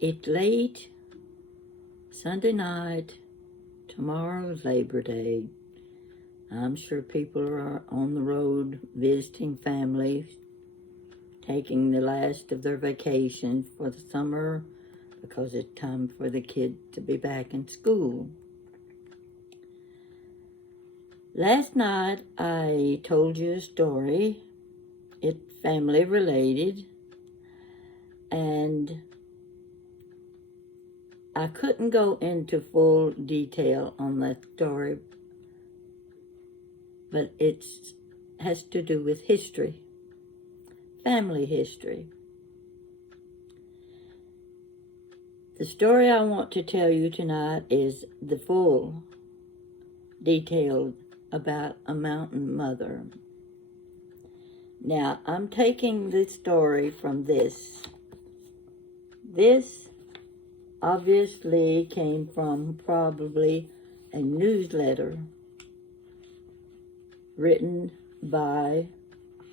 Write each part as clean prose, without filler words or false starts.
It's late Sunday night. Tomorrow's Labor Day. I'm sure people are on the road visiting families, taking the last of their vacations for the summer because it's time for the kids to be back in school. Last night I told you a story. It's family related, and I couldn't go into full detail on that story, but it has to do with history, family history. The story I want to tell you tonight is the full detail about a mountain mother. Now, I'm taking this story from this. This obviously came from probably a newsletter written by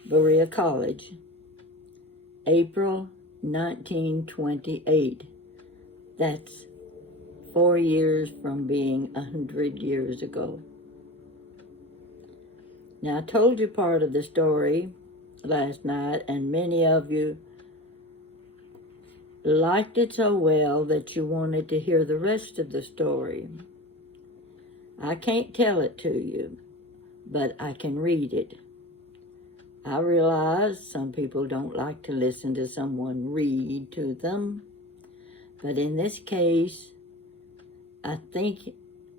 Berea College, April 1928. That's 4 years from being 100 years ago. Now, I told you part of the story last night, and many of you liked it so well that you wanted to hear the rest of the story. I can't tell it to you, but I can read it. I realize some people don't like to listen to someone read to them, but in this case, I think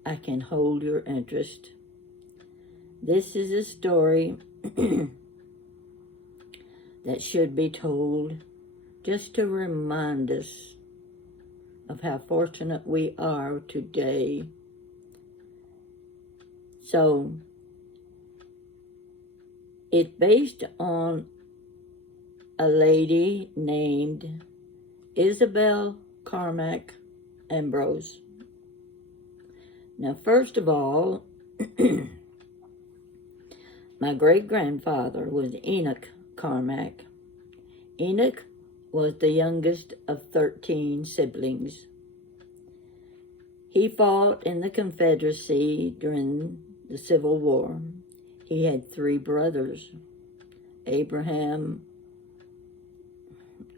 I can hold your interest. This is a story that should be told just to remind us of how fortunate we are today. So, it's based on a lady named Isabelle Carmack Ambrose. Now, first of all, my great-grandfather was Enoch Carmack. Enoch was the youngest of 13 siblings. He fought in the Confederacy during the Civil War. He had 3 brothers. Abraham,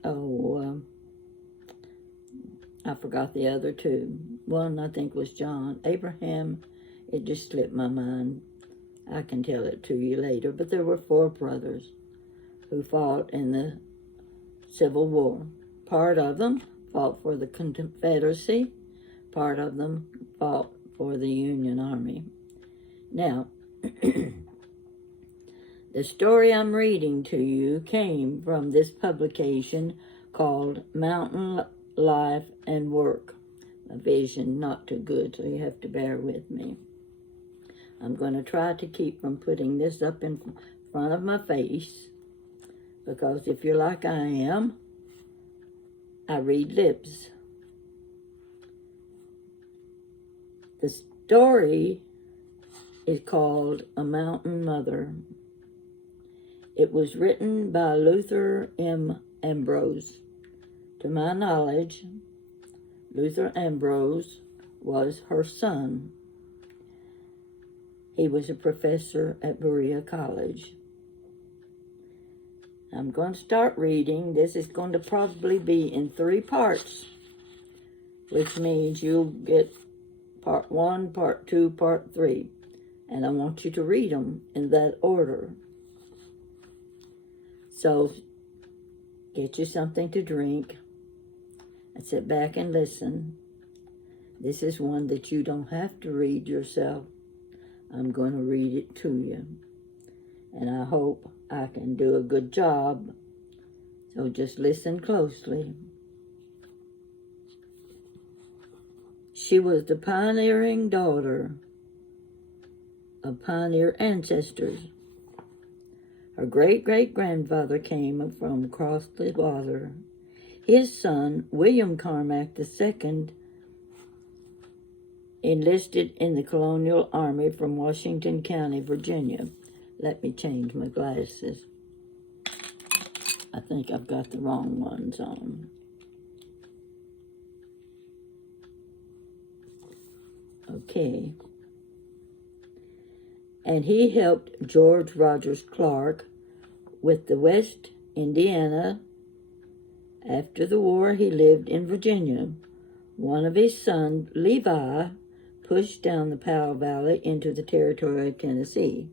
I forgot the other 2. One I think was John. Abraham, it just slipped my mind. I can tell it to you later. But there were 4 brothers who fought in the Civil War. Part of them fought for the Confederacy. Part of them fought for the Union Army. Now, the story I'm reading to you came from this publication called Mountain Life and Work. My vision not too good, so you have to bear with me. I'm going to try to keep from putting this up in front of my face, because if you're like I am, I read lips. The story is called A Mountain Mother. It was written by Luther M. Ambrose. To my knowledge, Luther Ambrose was her son. He was a professor at Berea College. I'm going to start reading. This is going to probably be in 3 parts, which means you'll get part 1, part 2, part 3. And I want you to read them in that order. So get you something to drink and sit back and listen. This is one that you don't have to read yourself. I'm going to read it to you. And I hope I can do a good job. So just listen closely. She was the pioneering daughter of pioneer ancestors. Her great-great-grandfather came from across the water. His son, William Carmack II, enlisted in the Colonial Army from Washington County, Virginia. Let me change my glasses. I think I've got the wrong ones on. Okay. And he helped George Rogers Clark with the West Indiana. After the war, he lived in Virginia. One of his sons, Levi, pushed down the Powell Valley into the territory of Tennessee.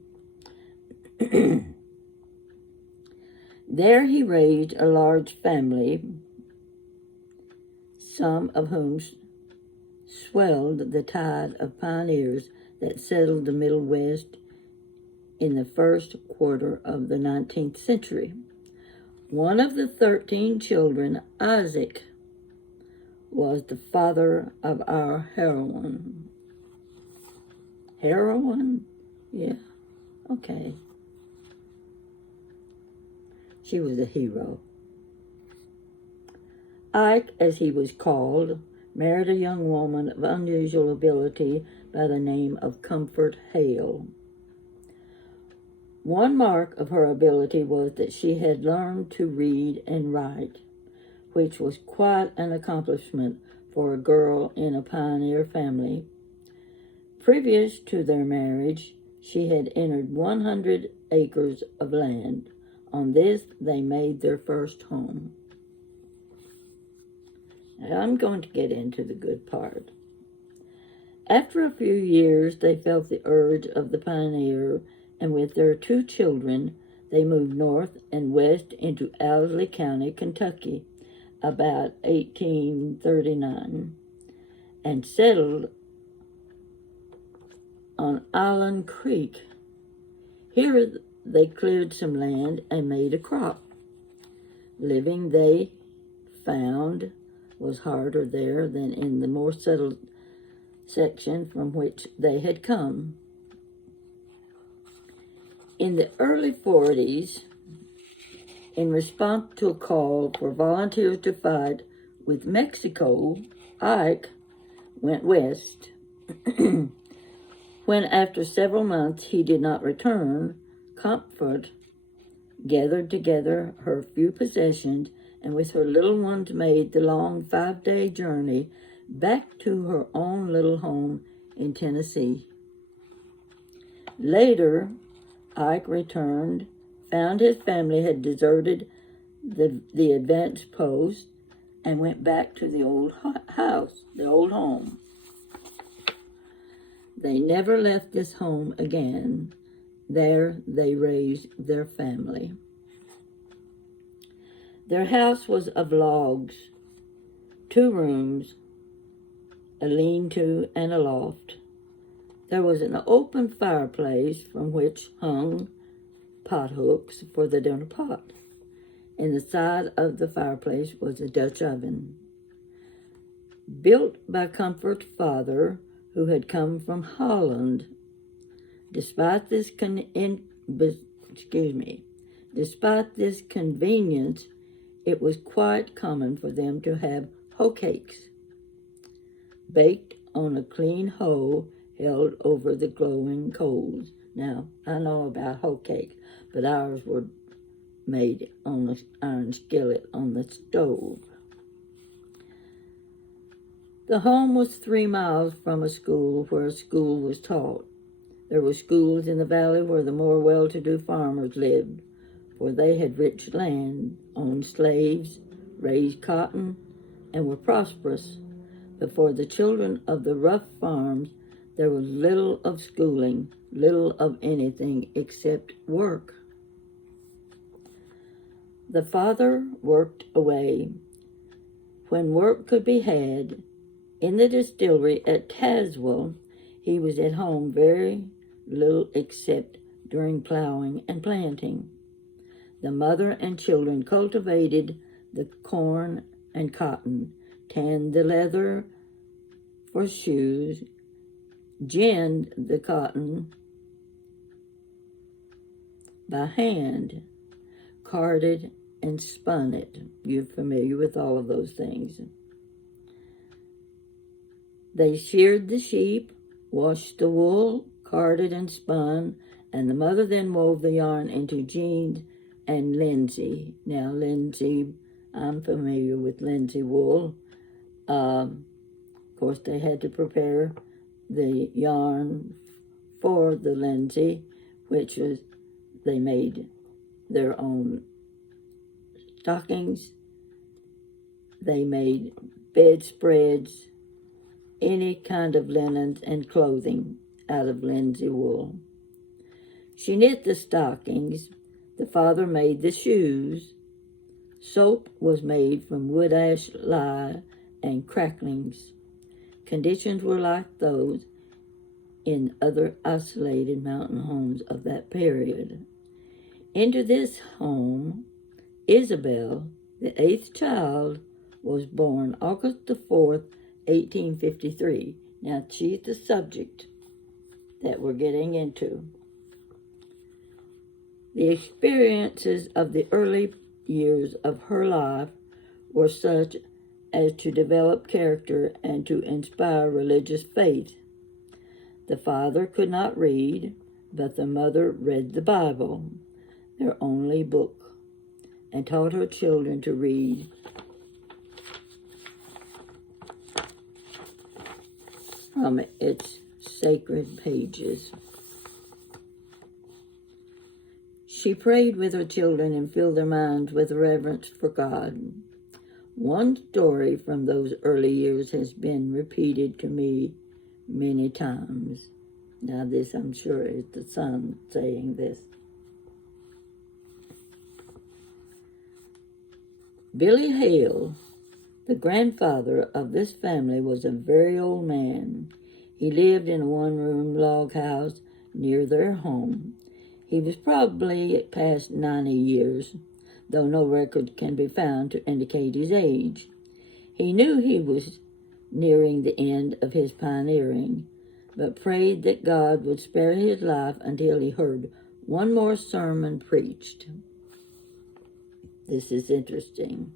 There he raised a large family, some of whom swelled the tide of pioneers that settled the Middle West in the first quarter of the 19th century. One of the 13 children, Isaac, was the father of our heroine. Heroine? Yeah, okay. She was a hero. Ike, as he was called, married a young woman of unusual ability by the name of Comfort Hale. One mark of her ability was that she had learned to read and write, which was quite an accomplishment for a girl in a pioneer family. Previous to their marriage, she had entered 100 acres of land. On this, they made their first home. Now, I'm going to get into the good part. After a few years, they felt the urge of the pioneer, and with their 2 children, they moved north and west into Owsley County, Kentucky, about 1839, and settled on Island Creek. Here they cleared some land and made a crop. Living, they found, was harder there than in the more settled section from which they had come. In the early 40s, in response to a call for volunteers to fight with Mexico, Ike went west. When, after several months, he did not return, Comfort gathered together her few possessions and with her little ones made the long 5-day journey back to her own little home in Tennessee. Later, Ike returned, found his family had deserted the advance post, and went back to the old house, the old home. They never left this home again. There they raised their family. Their house was of logs, 2 rooms, a lean-to, and a loft. There was an open fireplace from which hung pothooks for the dinner pot. In the side of the fireplace was a Dutch oven. Built by Comfort's father, who had come from Holland. Despite this convenience, it was quite common for them to have hoe cakes, baked on a clean hoe held over the glowing coals. Now, I know about hoe cakes, but ours were made on an iron skillet on the stove. The home was 3 miles from a school where a school was taught. There were schools in the valley where the more well-to-do farmers lived, for they had rich land, owned slaves, raised cotton, and were prosperous. But for the children of the rough farms, there was little of schooling, little of anything except work. The father worked away. When work could be had, in the distillery at Tazewell, he was at home very little except during plowing and planting. The mother and children cultivated the corn and cotton, tanned the leather for shoes, ginned the cotton by hand, carded and spun it. You're familiar with all of those things. They sheared the sheep, washed the wool, carded and spun, and the mother then wove the yarn into jeans and linsey. Now, linsey, I'm familiar with linsey wool. Of course, they had to prepare the yarn for the linsey, which was they made their own stockings. They made bedspreads, any kind of linens and clothing out of linsey wool. She knit the stockings. The father made the shoes. Soap was made from wood ash lye and cracklings. Conditions were like those in other isolated mountain homes of that period. Into this home, Isabelle, the eighth child, was born August the 4th, 1853. Now, she's the subject that we're getting into. The experiences of the early years of her life were such as to develop character and to inspire religious faith. The father could not read, but the mother read the Bible, their only book, and taught her children to read from its sacred pages. She prayed with her children and filled their minds with reverence for God. One story from those early years has been repeated to me many times. Now this, I'm sure, is the son saying this. Billy Hale, the grandfather of this family, was a very old man. He lived in a one-room log house near their home. He was probably past 90 years, though no record can be found to indicate his age. He knew he was nearing the end of his pioneering, but prayed that God would spare his life until he heard one more sermon preached. This is interesting.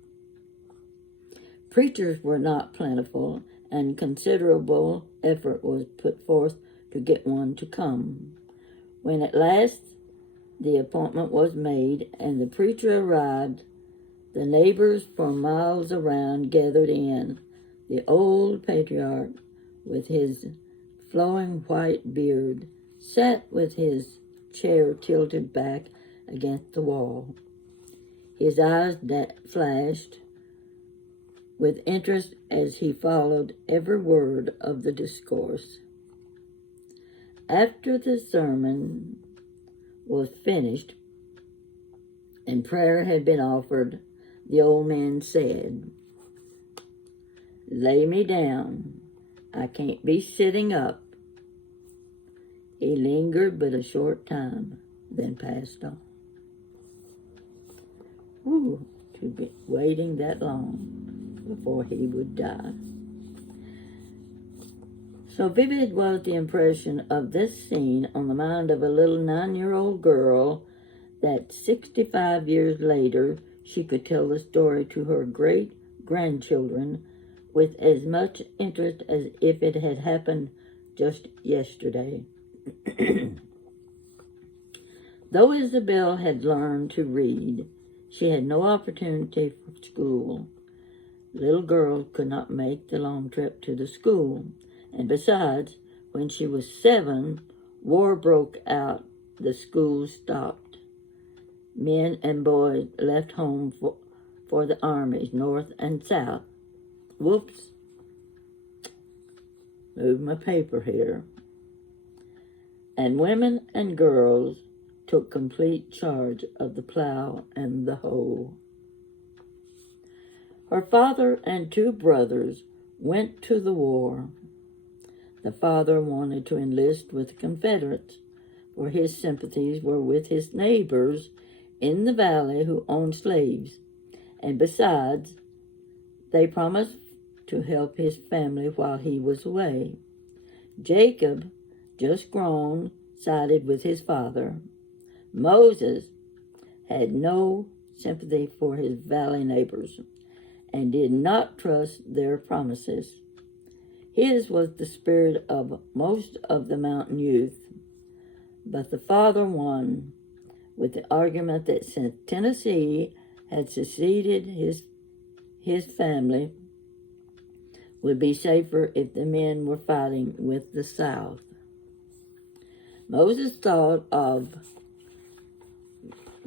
Preachers were not plentiful, and considerable effort was put forth to get one to come. When at last the appointment was made and the preacher arrived, the neighbors for miles around gathered in. The old patriarch, with his flowing white beard, sat with his chair tilted back against the wall. His eyes flashed with interest as he followed every word of the discourse. After the sermon was finished and prayer had been offered, the old man said, "Lay me down. I can't be sitting up." He lingered but a short time, then passed on. To be waiting that long before he would die. So vivid was the impression of this scene on the mind of a little 9-year-old girl that 65 years later she could tell the story to her great-grandchildren with as much interest as if it had happened just yesterday. Though Isabelle had learned to read, she had no opportunity for school. The little girl could not make the long trip to the school, and besides, when she was 7, war broke out. The school stopped. Men and boys left home for the armies, north and south. Whoops. Move my paper here. And women and girls took complete charge of the plow and the hoe. Her father and 2 brothers went to the war. The father wanted to enlist with the Confederates, for his sympathies were with his neighbors in the valley who owned slaves, and besides, they promised to help his family while he was away. Jacob, just grown, sided with his father. Moses had no sympathy for his valley neighbors and did not trust their promises. His was the spirit of most of the mountain youth. But the father won with the argument that since Tennessee had seceded his family would be safer if the men were fighting with the South. Moses thought of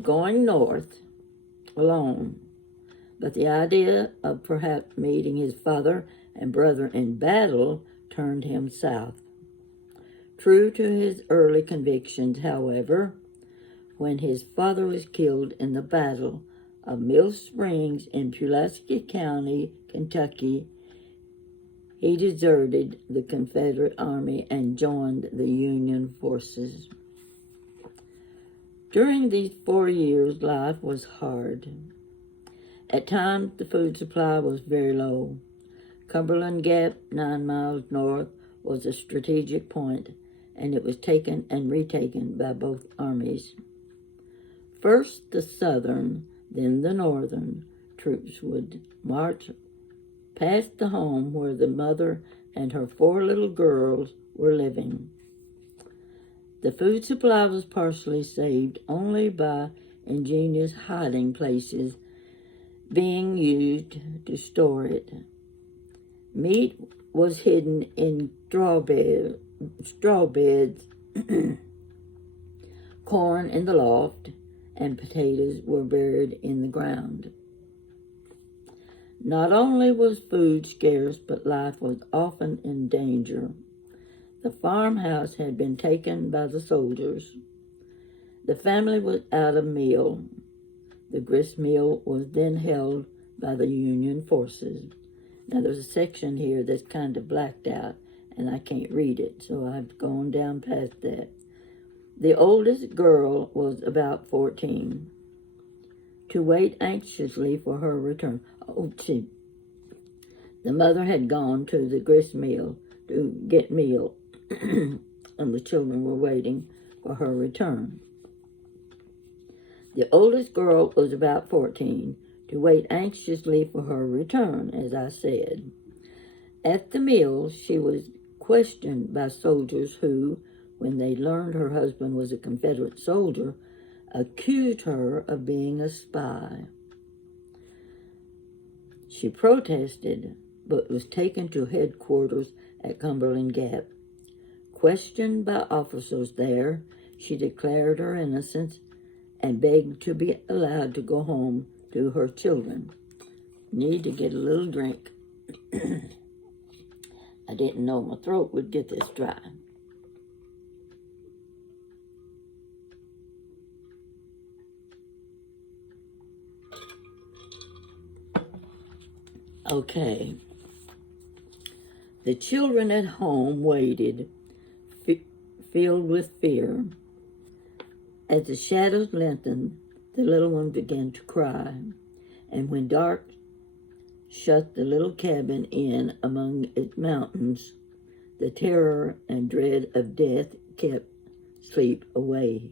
going north alone, but the idea of perhaps meeting his father and brother in battle turned him south. True to his early convictions, however, when his father was killed in the Battle of Mill Springs in Pulaski County, Kentucky, he deserted the Confederate Army and joined the Union forces. During these 4 years, life was hard. At times, the food supply was very low. Cumberland Gap, 9 miles north, was a strategic point, and it was taken and retaken by both armies. First the Southern, then the Northern troops would march past the home where the mother and her 4 little girls were living. The food supply was partially saved only by ingenious hiding places being used to store it. Meat was hidden in straw beds, corn in the loft, and potatoes were buried in the ground. Not only was food scarce, but life was often in danger. The farmhouse had been taken by the soldiers. The family was out of meal. The grist mill was then held by the Union forces. Now there's a section here that's kind of blacked out, and I can't read it, so I've gone down past that. The oldest girl was about 14. To wait anxiously for her return. The mother had gone to the grist mill to get meal, and the children were waiting for her return. The oldest girl was about 14, to wait anxiously for her return, as I said. At the mill, she was questioned by soldiers who, when they learned her husband was a Confederate soldier, accused her of being a spy. She protested, but was taken to headquarters at Cumberland Gap. Questioned by officers there, she declared her innocence and begged to be allowed to go home to her children. Need to get a little drink. I didn't know my throat would get this dry. Okay. The children at home waited, filled with fear. As the shadows lengthened, the little one began to cry, and when dark shut the little cabin in among its mountains, the terror and dread of death kept sleep away.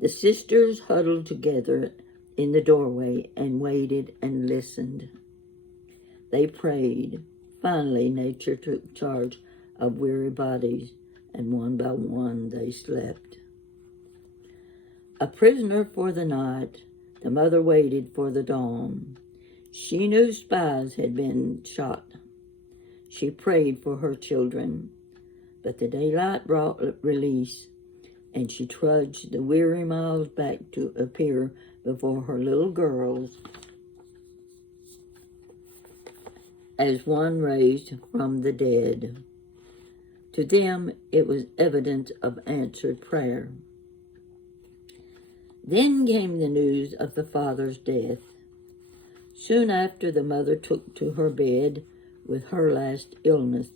The sisters huddled together in the doorway and waited and listened. They prayed. Finally, nature took charge of weary bodies, and one by one they slept. A prisoner for the night, the mother waited for the dawn. She knew spies had been shot. She prayed for her children, but the daylight brought release, and she trudged the weary miles back to appear before her little girls as one raised from the dead. To them, it was evidence of answered prayer. Then came the news of the father's death. Soon after, the mother took to her bed with her last illness.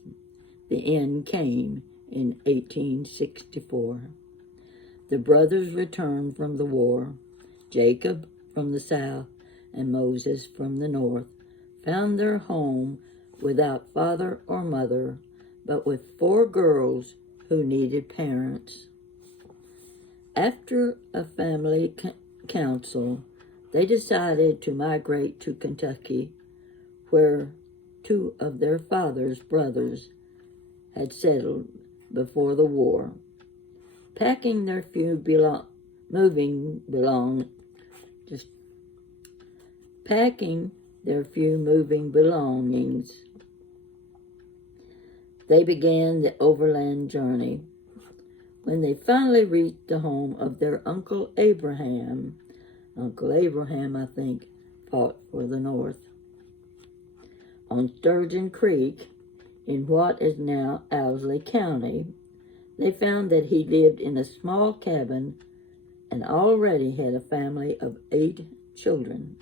The end came in 1864. The brothers returned from the war. Jacob from the south and Moses from the north found their home without father or mother, but with 4 girls who needed parents. After a family council, they decided to migrate to Kentucky, where 2 of their father's brothers had settled before the war. Packing their few moving belongings, They began the overland journey. When they finally reached the home of their Uncle Abraham, I think, fought for the North. On Sturgeon Creek, in what is now Owsley County, they found that he lived in a small cabin and already had a family of 8 children.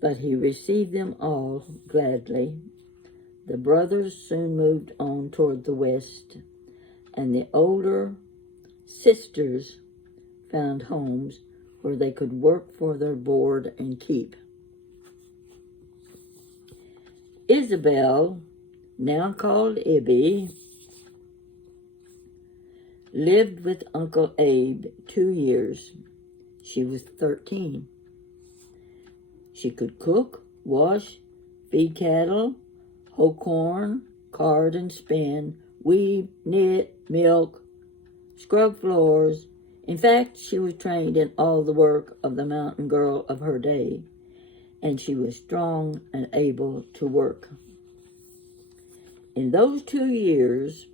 But he received them all gladly. The brothers soon moved on toward the west, and the older sisters found homes where they could work for their board and keep. Isabelle, now called Ibby, lived with Uncle Abe 2 years. She was 13. She could cook, wash, feed cattle, hoe corn, card and spin, weave, knit, milk, scrub floors. In fact, she was trained in all the work of the mountain girl of her day, and she was strong and able to work. In those 2 years,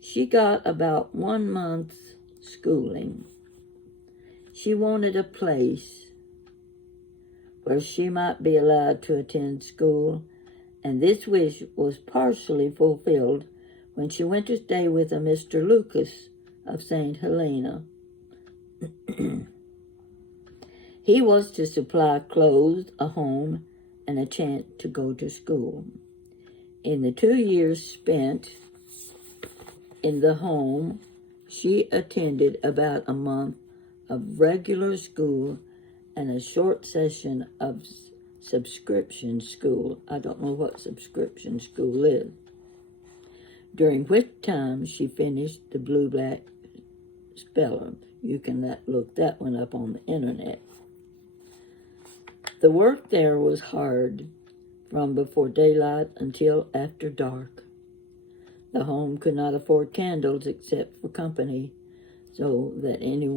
she got about 1 month's schooling. She wanted a place where she might be allowed to attend school, and this wish was partially fulfilled when she went to stay with a Mr. Lucas of St. Helena. He was to supply clothes, a home, and a chance to go to school. In the 2 years spent in the home, she attended about a month of regular school and a short session of subscription school. I don't know what subscription school is. During which time she finished the blue-black speller. You can look that one up on the internet. The work there was hard, from before daylight until after dark. The home could not afford candles except for company, so that any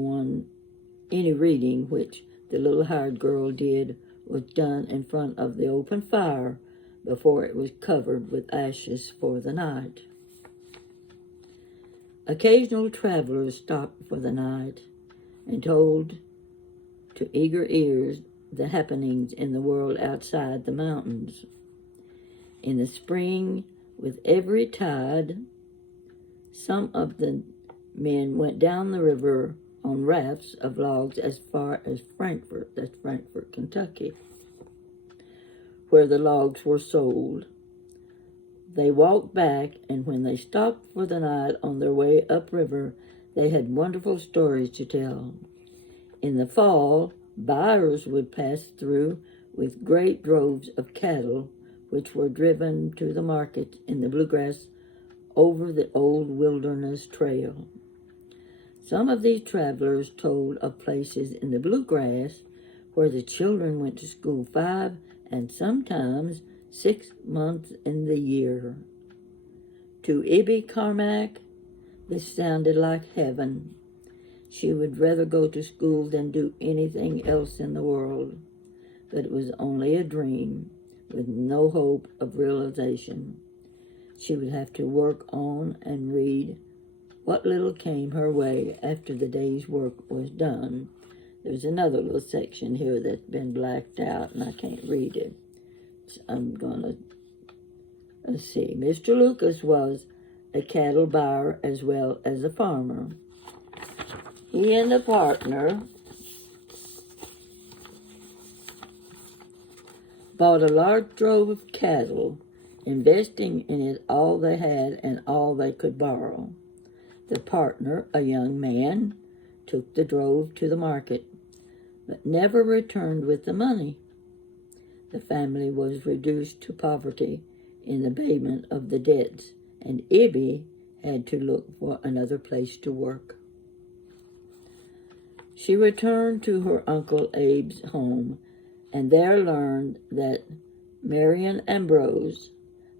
reading which the little hired girl did was done in front of the open fire before it was covered with ashes for the night. Occasional travelers stopped for the night and told to eager ears the happenings in the world outside the mountains. In the spring, with every tide, some of the men went down the river on rafts of logs as far as Frankfort, that's Frankfort, Kentucky, where the logs were sold. They walked back, and when they stopped for the night on their way upriver, they had wonderful stories to tell. In the fall, buyers would pass through with great droves of cattle, which were driven to the market in the bluegrass over the old wilderness trail. Some of these travelers told of places in the bluegrass where the children went to school 5 and sometimes 6 months in the year. To Isabelle Carmack, this sounded like heaven. She would rather go to school than do anything else in the world, but it was only a dream with no hope of realization. She would have to work on and read what little came her way after the day's work was done. There's another little section here that's been blacked out, and I can't read it. So I'm gonna, let's see. Mr. Lucas was a cattle buyer as well as a farmer. He and a partner bought a large drove of cattle, investing in it all they had and all they could borrow. The partner, a young man, took the drove to the market, but never returned with the money. The family was reduced to poverty in the payment of the debts, and Ibby had to look for another place to work. She returned to her Uncle Abe's home, and there learned that Marion Ambrose,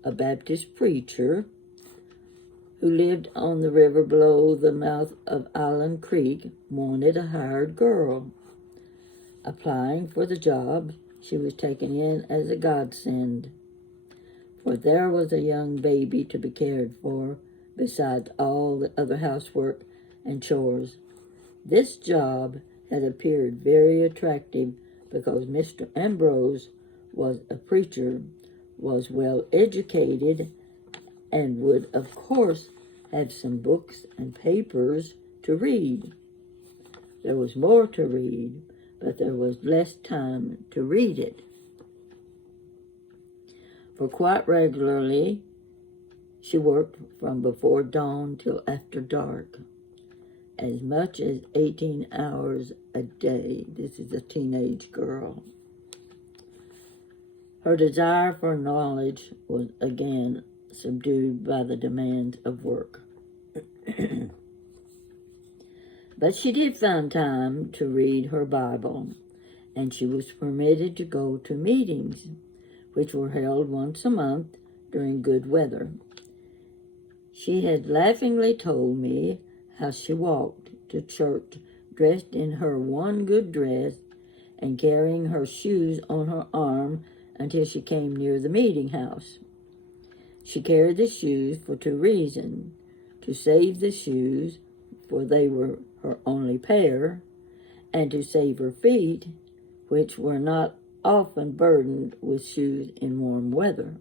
a Baptist preacher who lived on the river below the mouth of Island Creek, wanted a hired girl. Applying for the job, she was taken in as a godsend. for there was a young baby to be cared for, besides all the other housework and chores. This job had appeared very attractive because Mr. Ambrose was a preacher, was well educated, and would, of course, have some books and papers to read. There was more to read, but there was less time to read it. For quite regularly, she worked from before dawn till after dark, as much as 18 hours a day. This is a teenage girl. Her desire for knowledge was again subdued by the demands of work. But she did find time to read her Bible, and she was permitted to go to meetings, which were held once a month during good weather. She had laughingly told me how she walked to church dressed in her one good dress and carrying her shoes on her arm until she came near the meeting house. She carried the shoes for two reasons: to save the shoes, for they were her only pair, and to save her feet, which were not often burdened with shoes in warm weather.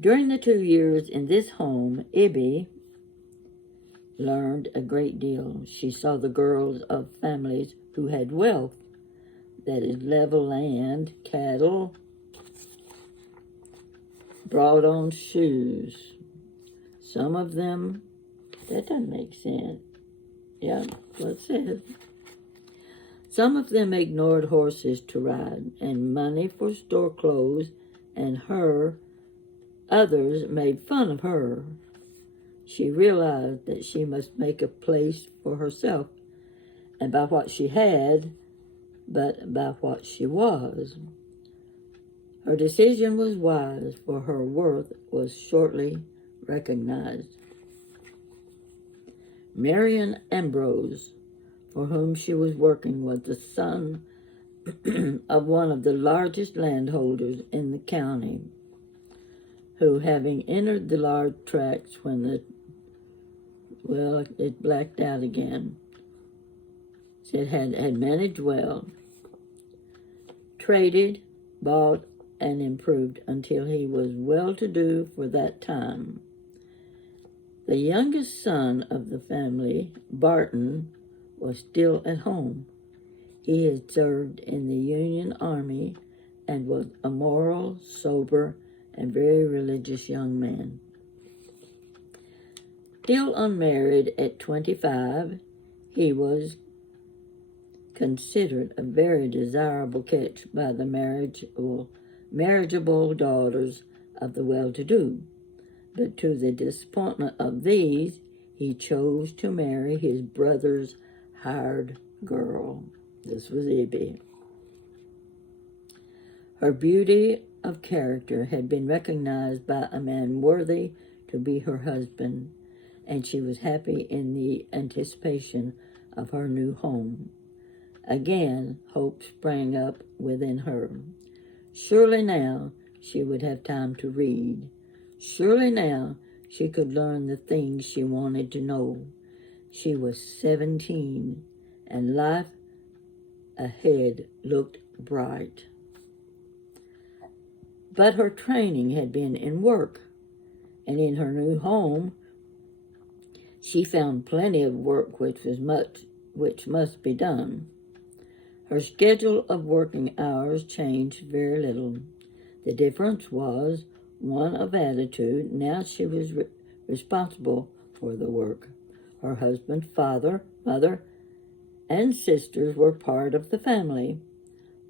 During the 2 years in this home, Ibby learned a great deal. She saw the girls of families who had wealth, that is, level land, cattle, brought on shoes. Some of them, that doesn't make sense. Yeah, what it says. Some of them ignored horses to ride and money for store clothes, and others made fun of her. She realized that she must make a place for herself, and by what she had, but by what she was. Her decision was wise, for her worth was shortly recognized. Marion Ambrose, for whom she was working, was the son of one of the largest landholders in the county, who, having entered the large tracts when it blacked out again, said had managed well, traded, bought, and improved until he was well-to-do for that time. The youngest son of the family, Barton, was still at home. He had served in the Union Army and was a moral, sober, and very religious young man. Still unmarried at 25, he was considered a very desirable catch by the marriageable daughters of the well-to-do. But to the disappointment of these, he chose to marry his brother's hired girl. This was Ibby. Her beauty of character had been recognized by a man worthy to be her husband, and she was happy in the anticipation of her new home. Again, hope sprang up within her. Surely now she would have time to read. Surely now she could learn the things she wanted to know. She was 17, and life ahead looked bright. But her training had been in work, and in her new home she found plenty of work which must be done. Her schedule of working hours changed very little. The difference was one of attitude. Now she was responsible for the work. Her husband, father, mother, and sisters were part of the family,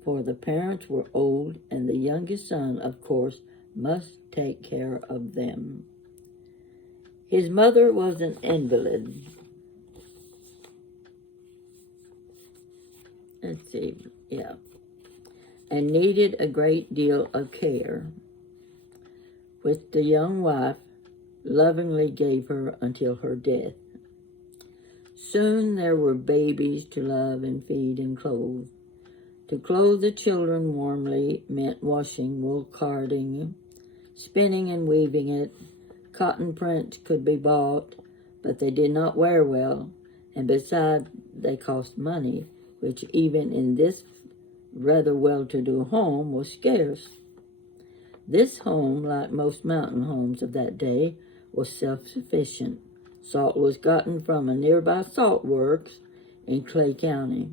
for the parents were old, and the youngest son, of course, must take care of them. His mother was an invalid. And needed a great deal of care, which the young wife lovingly gave her until her death. Soon there were babies to love and feed and clothe. To clothe the children warmly meant washing, wool carding, spinning and weaving it. Cotton prints could be bought, but they did not wear well, and besides, they cost money, which even in this rather well-to-do home was scarce. This home, like most mountain homes of that day, was self-sufficient. Salt was gotten from a nearby salt works in Clay County.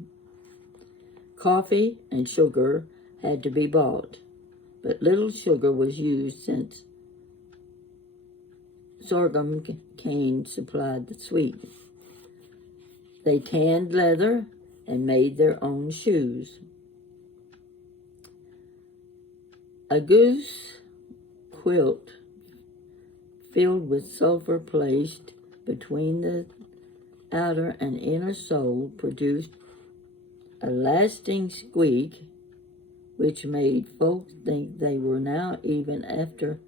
Coffee and sugar had to be bought, but little sugar was used since sorghum cane supplied the sweet. They tanned leather and made their own shoes. A goose quilt filled with sulfur placed between the outer and inner sole produced a lasting squeak which made folks think they were now even after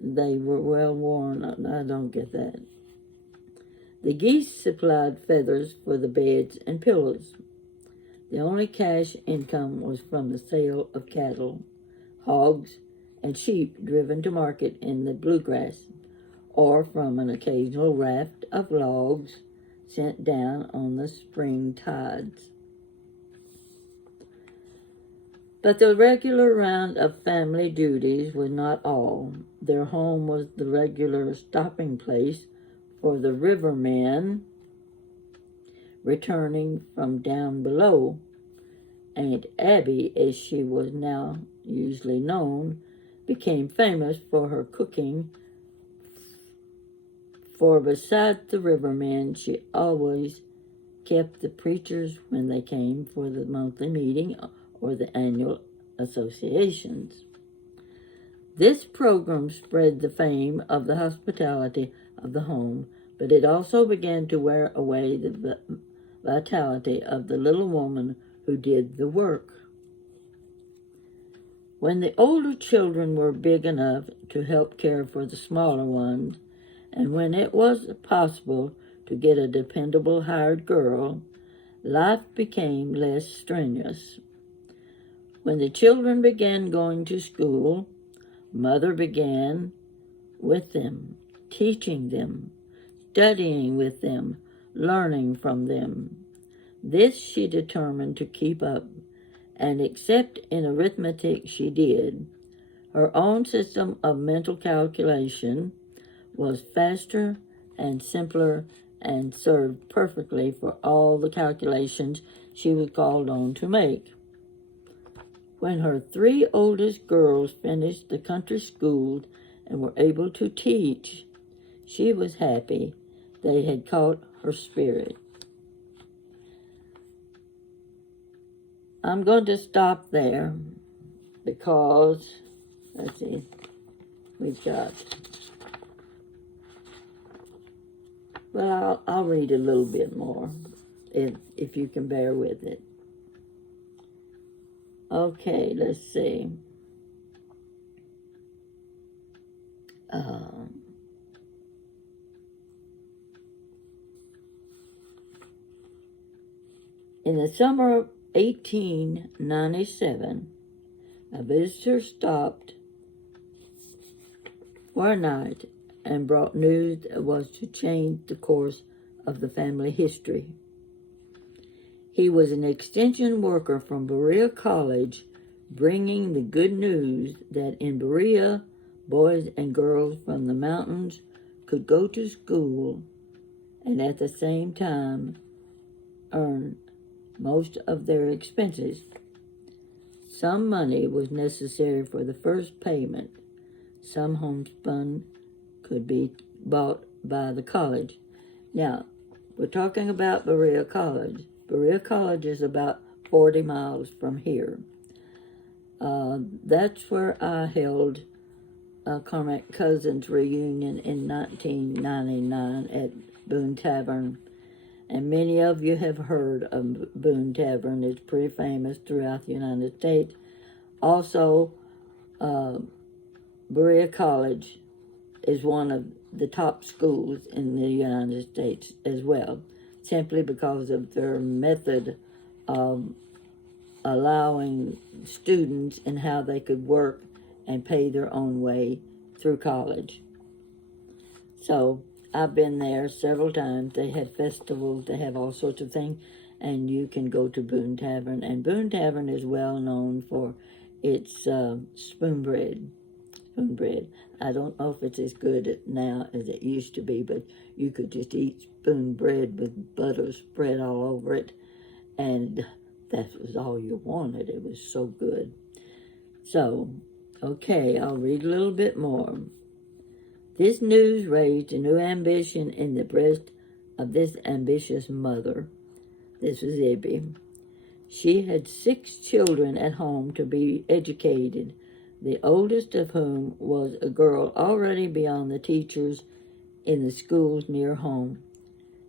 they were well worn. I don't get that. The geese supplied feathers for the beds and pillows. The only cash income was from the sale of cattle, hogs, and sheep driven to market in the bluegrass, or from an occasional raft of logs sent down on the spring tides. But the regular round of family duties was not all. Their home was the regular stopping place for the rivermen returning from down below. Aunt Abby, as she was now usually known, became famous for her cooking, for besides the rivermen, she always kept the preachers when they came for the monthly meeting or the annual associations. This program spread the fame of the hospitality of the home, but it also began to wear away the vitality of the little woman who did the work. When the older children were big enough to help care for the smaller ones, and when it was possible to get a dependable hired girl, life became less strenuous. When the children began going to school, Mother began with them, teaching them, studying with them, learning from them. This she determined to keep up, and except in arithmetic she did. Her own system of mental calculation was faster and simpler and served perfectly for all the calculations she was called on to make. When her 3 oldest girls finished the country schools and were able to teach, she was happy they had caught her spirit. I'm going to stop there because, let's see, we've got, well, I'll read a little bit more if you can bear with it. Okay, let's see. In the summer of 1897, a visitor stopped for a night and brought news that was to change the course of the family history. He was an extension worker from Berea College, bringing the good news that in Berea, boys and girls from the mountains could go to school and at the same time earn most of their expenses. Some money was necessary for the first payment. Some homespun could be bought by the college. Now, we're talking about Berea College. Berea College is about 40 miles from here. That's where I held Carmack Cousins reunion in 1999 at Boone Tavern. And many of you have heard of Boone Tavern. It's pretty famous throughout the United States. Also, Berea College is one of the top schools in the United States as well, simply because of their method of allowing students and how they could work and pay their own way through college. So I've been there several times. They have festivals, they have all sorts of things, and you can go to Boone Tavern. And Boone Tavern is well known for its spoon bread. Spoon bread. I don't know if it's as good now as it used to be, but you could just eat spoon bread with butter spread all over it, and that was all you wanted. It was so good. So, okay, I'll read a little bit more. This news raised a new ambition in the breast of this ambitious mother. This was Ibby. She had 6 children at home to be educated, the oldest of whom was a girl already beyond the teachers in the schools near home.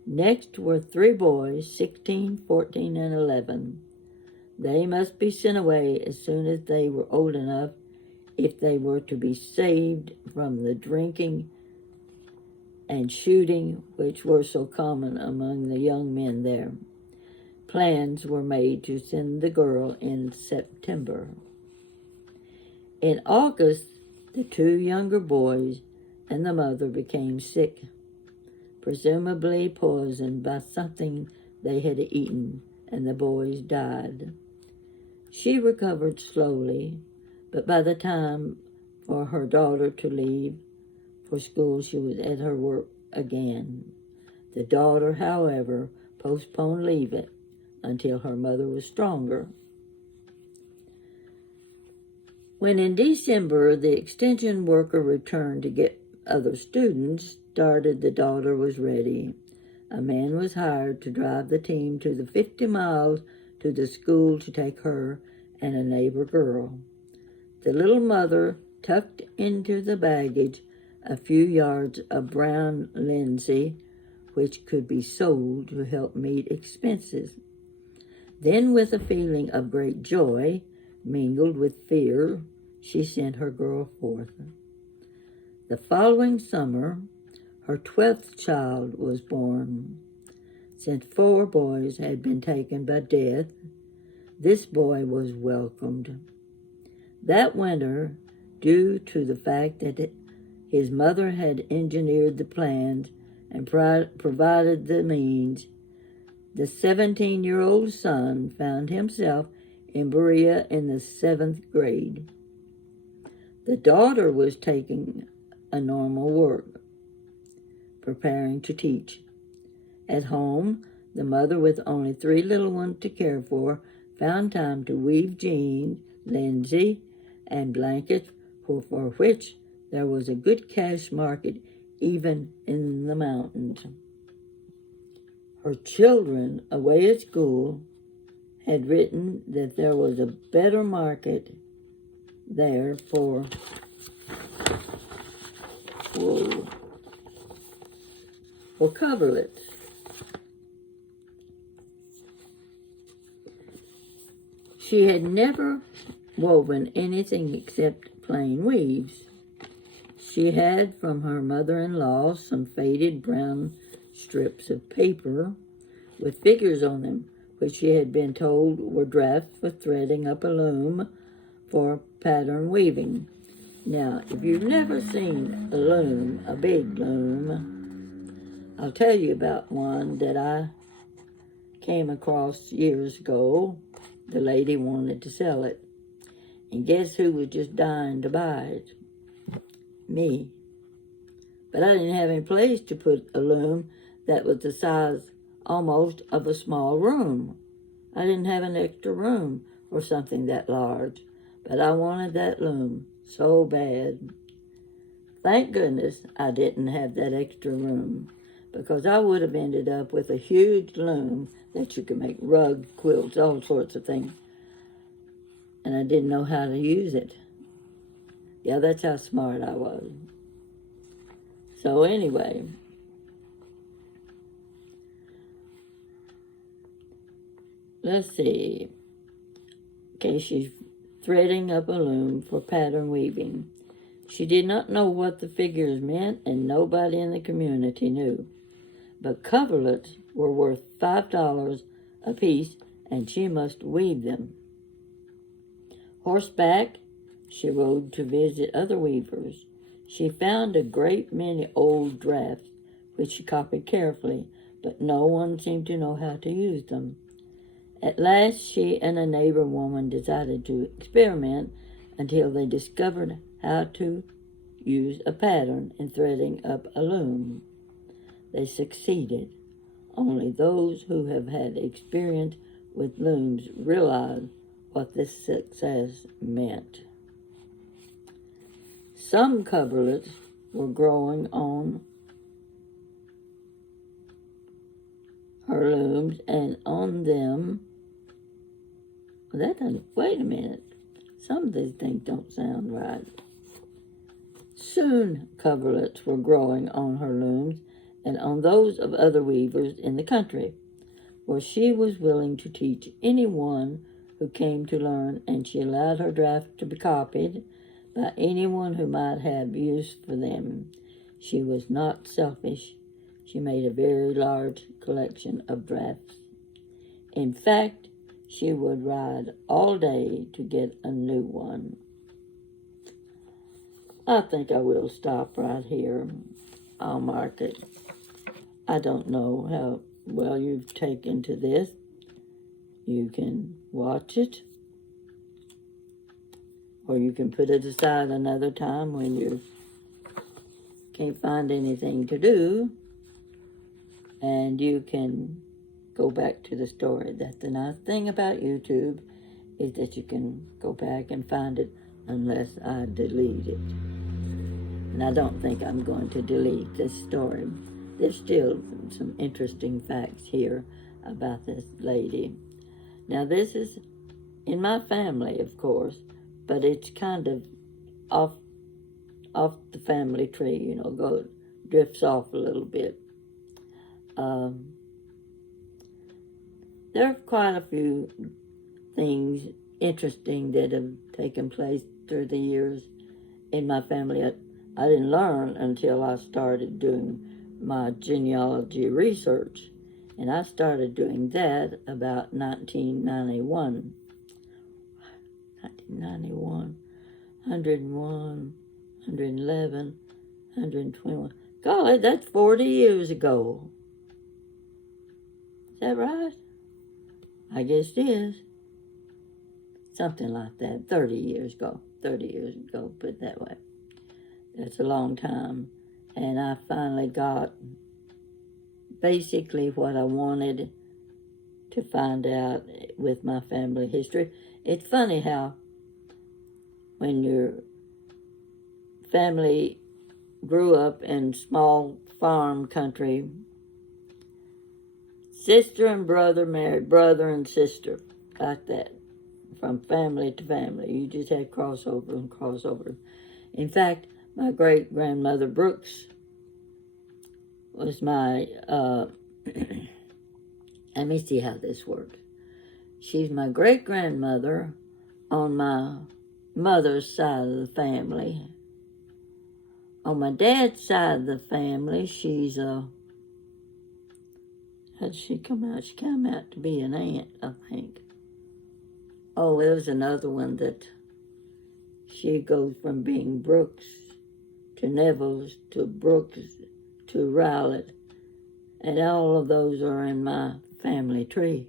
Next were 3 boys, 16, 14, and 11. They must be sent away as soon as they were old enough if they were to be saved from the drinking and shooting which were so common among the young men there. Plans were made to send the girl in September. In August, the 2 younger boys and the mother became sick, presumably poisoned by something they had eaten, and the boys died. She recovered slowly, but by the time for her daughter to leave for school, she was at her work again. The daughter, however, postponed leaving until her mother was stronger. When in December the extension worker returned to get other students started, the daughter was ready. A man was hired to drive the team to the 50 miles to the school to take her and a neighbor girl. The little mother tucked into the baggage a few yards of brown linseed, which could be sold to help meet expenses. Then, with a feeling of great joy, mingled with fear, she sent her girl forth. The following summer, her 12th child was born. Since 4 boys had been taken by death, this boy was welcomed. That winter, due to the fact that his mother had engineered the plans and provided the means, the 17-year-old son found himself in Berea in the 7th grade. The daughter was taking a normal work, preparing to teach. At home, the mother, with only 3 little ones to care for, found time to weave jeans, linsey, and blankets for which there was a good cash market even in the mountains. Her children, away at school, had written that there was a better market there for coverlets. She had never woven anything except plain weaves. She had from her mother-in-law some faded brown strips of paper with figures on them, which she had been told were drafts for threading up a loom for pattern weaving. Now, if you've never seen a loom, a big loom, I'll tell you about one that I came across years ago. The lady wanted to sell it. And guess who was just dying to buy it? Me. But I didn't have any place to put a loom that was the size almost of a small room. I didn't have an extra room for something that large, but I wanted that loom so bad. Thank goodness I didn't have that extra room, because I would have ended up with a huge loom that you could make rugs, quilts, all sorts of things. And I didn't know how to use it. Yeah, that's how smart I was. So anyway, let's see. Okay, she's threading up a loom for pattern weaving. She did not know what the figures meant, and nobody in the community knew. But coverlets were worth $5 a piece, and she must weave them. Horseback, she rode to visit other weavers. She found a great many old drafts, which she copied carefully, but no one seemed to know how to use them. At last, she and a neighbor woman decided to experiment until they discovered how to use a pattern in threading up a loom. They succeeded. Only those who have had experience with looms realize what this success meant. Some coverlets were growing on her looms, and on them, wait a minute, some of these things don't sound right. Soon coverlets were growing on her looms and on those of other weavers in the country, for she was willing to teach anyone who came to learn, and she allowed her drafts to be copied by anyone who might have use for them. She was not selfish. She made a very large collection of drafts. In fact, she would ride all day to get a new one. I think I will stop right here. I'll mark it. I don't know how well you've taken to this. You can watch it, or you can put it aside another time when you can't find anything to do, and you can go back to the story. That's the nice thing about YouTube, is that you can go back and find it unless I delete it. And I don't think I'm going to delete this story. There's still some interesting facts here about this lady. Now, this is in my family, of course, but it's kind of off the family tree, drifts off a little bit. There are quite a few things interesting that have taken place through the years in my family. I didn't learn until I started doing my genealogy research, and I started doing that about 1991. 1991, 101, 111, 121. Golly, that's 40 years ago. Is that right? I guess it is. Something like that. 30 years ago, put it that way. That's a long time. And I finally got basically what I wanted to find out with my family history. It's funny how when your family grew up in small farm country, sister and brother married brother and sister, like that, from family to family. You just had crossover and crossover. In fact, my great-grandmother Brooks was my, let me see how this works. She's my great-grandmother on my mother's side of the family. On my dad's side of the family, she's how did she come out? She came out to be an aunt, I think. Oh, there was another one that she goes from being Brooks to Neville's to Brooks to Rowlett, and all of those are in my family tree.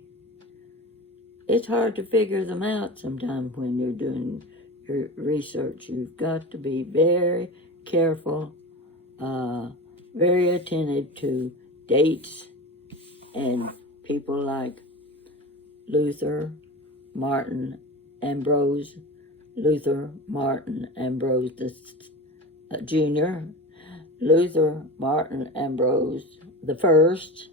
It's hard to figure them out sometimes when you're doing your research. You've got to be very careful, very attentive to dates and people like Luther Martin Ambrose Jr., Luther Martin Ambrose the First.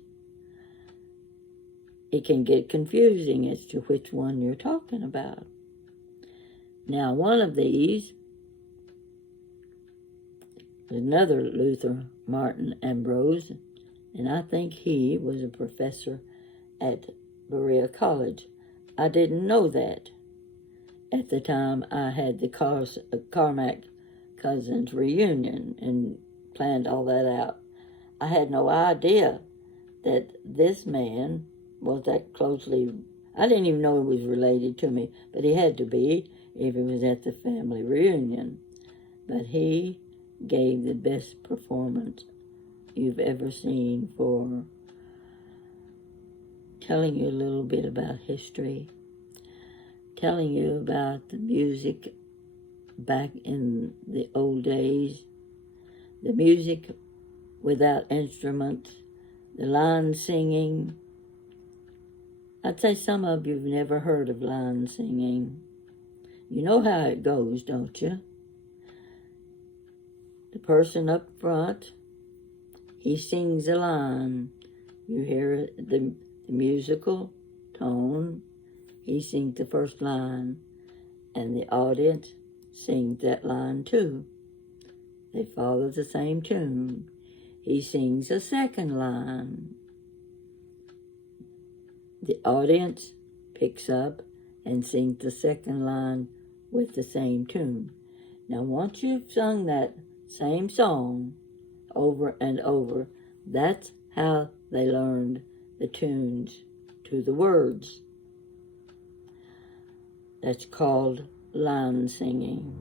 It can get confusing as to which one you're talking about. Now, one of these is another Luther Martin Ambrose, and I think he was a professor at Berea College. I didn't know that at the time I had the Carmack cousins reunion and planned all that out. I had no idea that this man was that closely, I didn't even know he was related to me, but he had to be. if it was at the family reunion. But he gave the best performance you've ever seen for telling you a little bit about history, telling you about the music back in the old days, the music without instruments, the line singing. I'd say some of you have never heard of line singing. You know how it goes, don't you? The person up front, he sings a line. You hear the musical tone. He sings the first line, and the audience sings that line too. They follow the same tune. He sings a second line. The audience picks up and sings the second line with the same tune. Now, once you've sung that same song over and over, that's how they learned the tunes to the words. That's called line singing.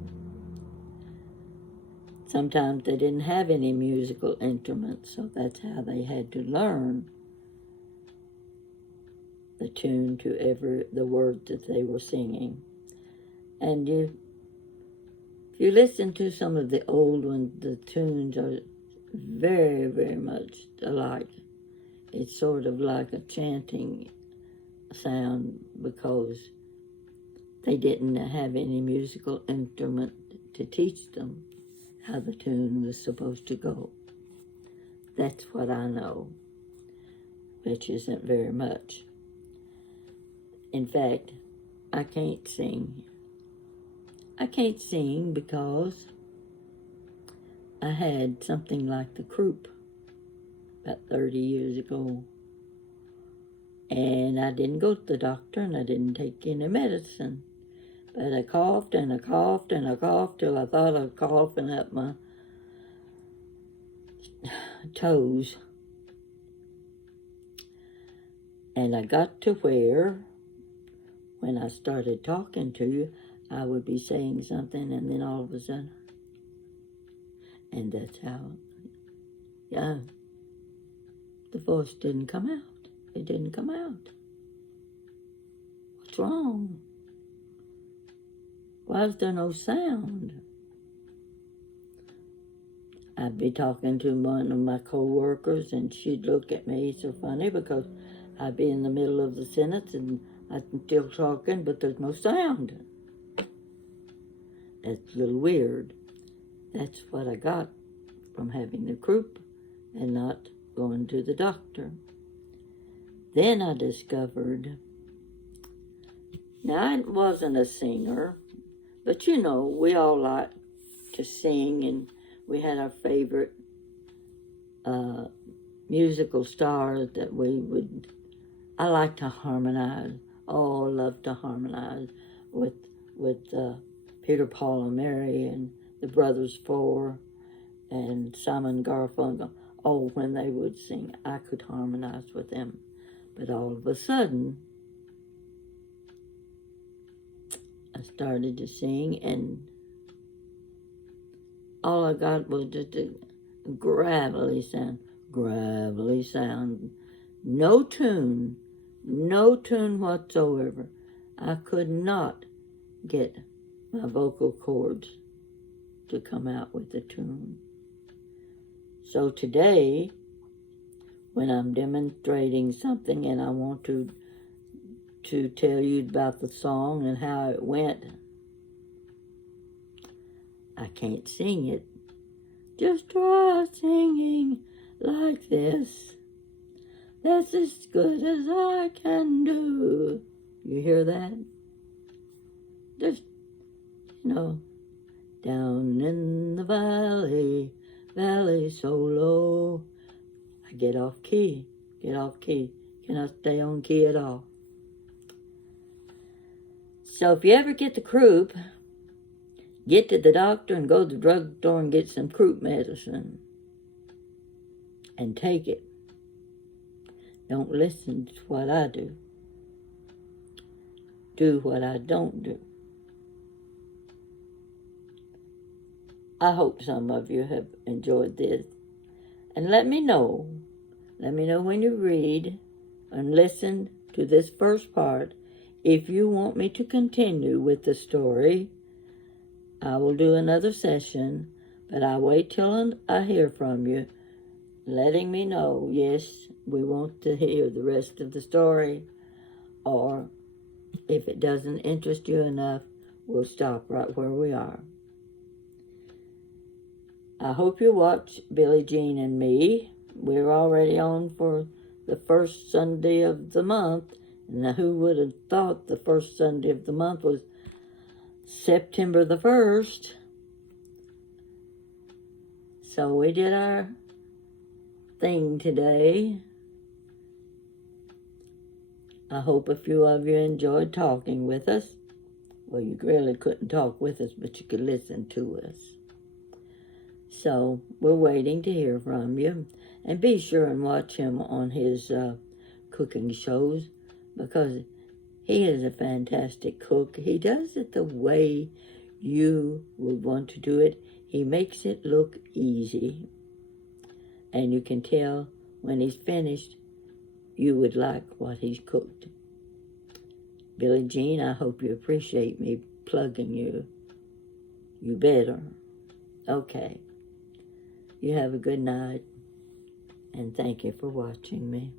Sometimes they didn't have any musical instruments, so that's how they had to learn the tune to the word that they were singing. And if you listen to some of the old ones, the tunes are very, very much alike. It's sort of like a chanting sound because they didn't have any musical instrument to teach them how the tune was supposed to go. That's what I know, which isn't very much. In fact, I can't sing. I can't sing because I had something like the croup about 30 years ago. And I didn't go to the doctor and I didn't take any medicine. But I coughed and I coughed and I coughed till I thought I was coughing up my toes. And I got to where, when I started talking to you, I would be saying something and then all of a sudden, and that's how, the voice didn't come out. It didn't come out. What's wrong? Why is there no sound? I'd be talking to one of my co-workers and she'd look at me so funny because I'd be in the middle of the sentence and I'm still talking, but there's no sound. That's a little weird. That's what I got from having the croup and not going to the doctor. Then I discovered, now I wasn't a singer, but you know, we all like to sing and we had our favorite musical stars that I like to harmonize. Oh, I love to harmonize with Peter, Paul, and Mary and the Brothers Four and Simon Garfunkel. Oh, when they would sing, I could harmonize with them. But all of a sudden, I started to sing and all I got was just a gravelly sound. No tune whatsoever. I could not get my vocal cords to come out with a tune. So today, when I'm demonstrating something and I want to tell you about the song and how it went, I can't sing it. Just try singing like this. That's as good as I can do. You hear that? Just, down in the valley so low. I get off key. Cannot stay on key at all. So if you ever get the croup, get to the doctor and go to the drugstore and get some croup medicine. And take it. Don't listen to what I do. Do what I don't do. I hope some of you have enjoyed this. And let me know. Let me know when you read and listen to this first part. If you want me to continue with the story, I will do another session, but I'll wait till I hear from you, letting me know, yes, we want to hear the rest of the story, or if it doesn't interest you enough, we'll stop right where we are. I hope you watch Billie Jean and Me. We're already on for the first Sunday of the month. And who would have thought the first Sunday of the month was September the 1st? So we did our thing today. I hope a few of you enjoyed talking with us. Well, you really couldn't talk with us, but you could listen to us. So we're waiting to hear from you. And be sure and watch him on his cooking shows, because he is a fantastic cook. He does it the way you would want to do it. He makes it look easy. And you can tell when he's finished, you would like what he's cooked. Billie Jean, I hope you appreciate me plugging you. You better. Okay. You have a good night, and thank you for watching me.